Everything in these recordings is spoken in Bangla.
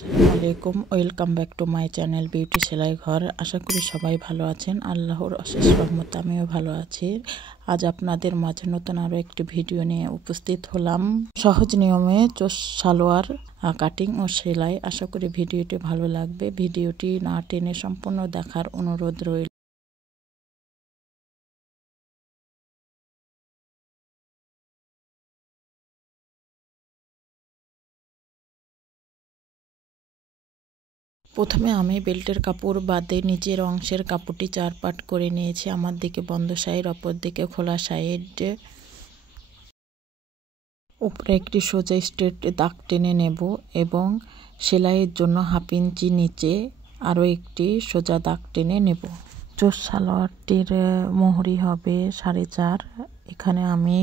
আসসালামু আলাইকুম, welcome back to my channel beauty সেলাই ঘর। আশা করি সবাই ভালো আছেন। আল্লাহর অশেষ রহমতে আমিও ভালো আছি। আজ আপনাদের মাঝে নতুন আরও একটি ভিডিও নিয়ে উপস্থিত হলাম। সহজ নিয়মে চোস সালোয়ার কাটিং ও সেলাই। আশা করি ভিডিওটি ভালো লাগবে। ভিডিওটি না টেনে সম্পূর্ণ দেখার অনুরোধ রইল। প্রথমে আমি বেল্টের কাপড় বাদে নিচের অংশের কাপড়টি 4 পাট করে নিয়েছি। আমার দিকে বন্ধ সাইড, অপর দিকে খোলা সাইড। উপরে একটি সোজা স্ট্রেট দাগ টেনে নেব এবং সেলাইয়ের জন্য 1/2 ইঞ্চি নিচে আরও একটি সোজা দাগ টেনে নেব। চোস সালোয়ারটির মোহরি হবে 4.5। এখানে আমি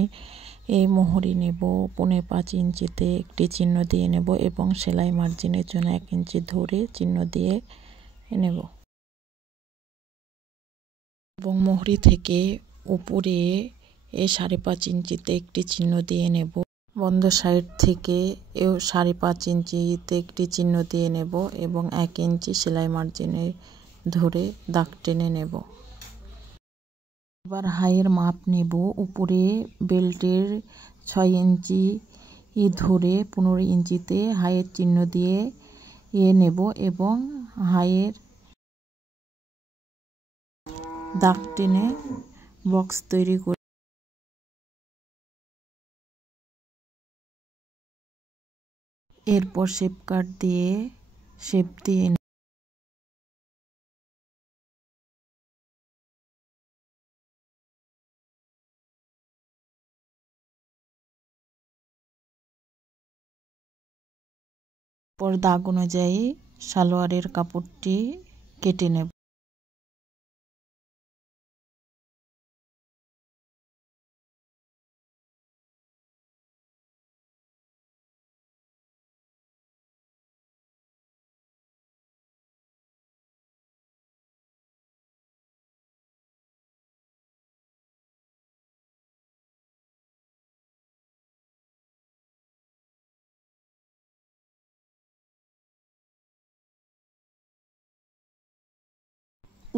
এই মোহরি নেব 4.5 ইঞ্চিতে একটি চিহ্ন দিয়ে নেব এবং সেলাই মার্জিনের জন্য 1 ইঞ্চি ধরে চিহ্ন দিয়ে নেব এবং মোহরি থেকে উপরে এই 5.5 ইঞ্চিতে একটি চিহ্ন দিয়ে নেব। বন্ধ সাইড থেকে 5.5 ইঞ্চিতে একটি চিহ্ন দিয়ে নেব এবং 1 ইঞ্চি সেলাই মার্জিনে ধরে দাগ টেনে নেব। এবার হাইয়ের মাপ নেব। উপরে বেল্টের 6 ইঞ্চি ধরে 15 ইঞ্চিতে হাইয়ের চিহ্ন দিয়ে নেব এবং হাইয়ের দাগ টেনে বক্স তৈরি করে এরপর শেপ কাট দিয়ে শেপ দিয়ে পর দাগ অনুযায়ী সালোয়ারের কাপড়টি কেটে নেব।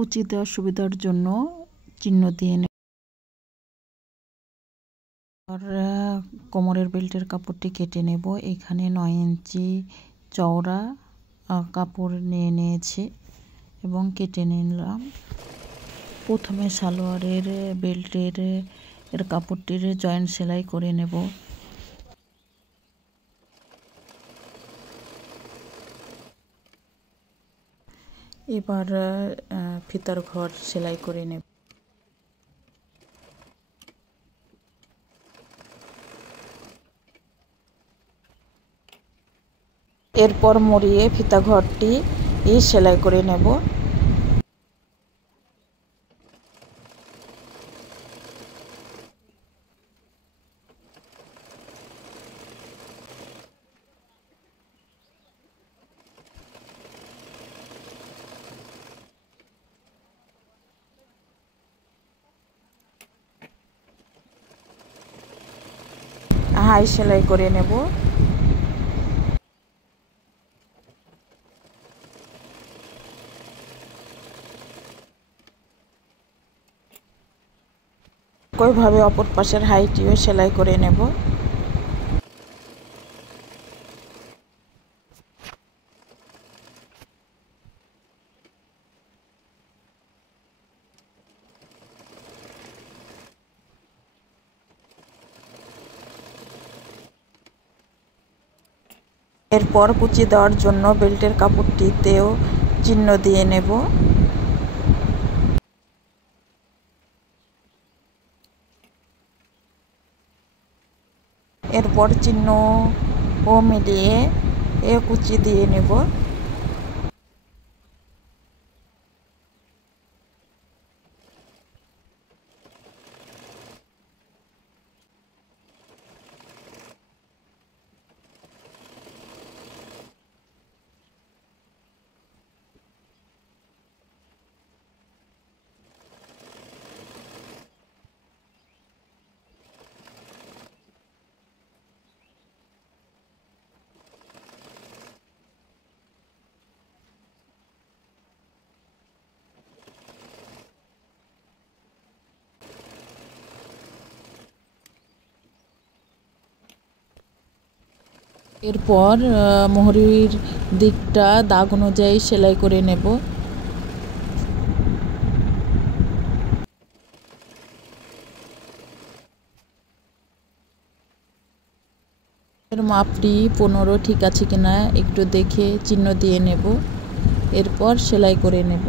উঁচি দেওয়ার সুবিধার জন্য চিহ্ন দিয়ে নেব। আর কোমরের বেল্টের কাপড়টি কেটে নেব। এখানে 9 ইঞ্চি চওড়া কাপড় নিয়ে নিয়েছি এবং কেটে নিলাম। প্রথমে সালোয়ারের বেল্টের কাপড়টির জয়েন্ট সেলাই করে নেব। এবার ফিতার ঘর সেলাই করে নেব। এরপর মুড়িয়ে ফিতা ঘরটি সেলাই করে নেব। হাই সেলাই করে নেব। একইভাবে অপর পাশের হাইটিও সেলাই করে নেব। এরপর কুচি দেওয়ার জন্য বেল্টের কাপড়টিতেও চিহ্ন দিয়ে নেব। এরপর চিহ্ন ও মিলিয়ে কুচি দিয়ে নেব। এরপর মোহরির দিকটা দাগ অনুযায়ী সেলাই করে নেব। মাপটি 15 ঠিক আছে কিনা একটু দেখে চিহ্ন দিয়ে নেব, এরপর সেলাই করে নেব।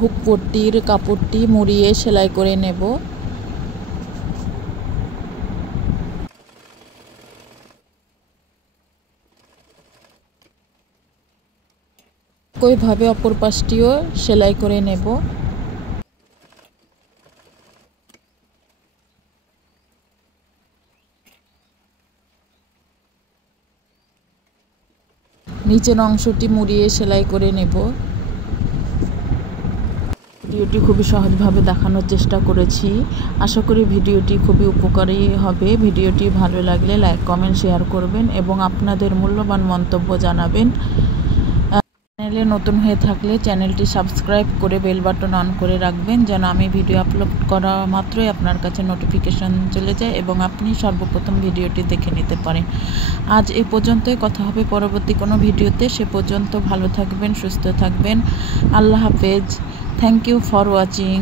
হুক পট্টির কাপড়টি মুড়িয়ে সেলাই করে নেব। একইভাবে অপর পাশটিও সেলাই করে নেব। নিচের অংশটি মুড়িয়ে সেলাই করে নেব। ভিডিওটি খুবই সহজভাবে দেখানোর চেষ্টা করেছি। আশা করি ভিডিওটি খুবই উপকারী হবে। ভিডিওটি ভালো লাগলে লাইক কমেন্ট শেয়ার করবেন এবং আপনাদের মূল্যবান মন্তব্য জানাবেন। চ্যানেলে নতুন হয়ে থাকলে চ্যানেলটি সাবস্ক্রাইব করে বেল বাটন অন করে রাখবেন, যেন আমি ভিডিও আপলোড করা মাত্রই আপনার কাছে নোটিফিকেশন চলে যায় এবং আপনি সর্বপ্রথম ভিডিওটি দেখে নিতে পারেন। আজ এ পর্যন্তই, কথা হবে পরবর্তী কোনো ভিডিওতে। সে পর্যন্ত ভালো থাকবেন, সুস্থ থাকবেন। আল্লাহ হাফেজ। Thank you for watching.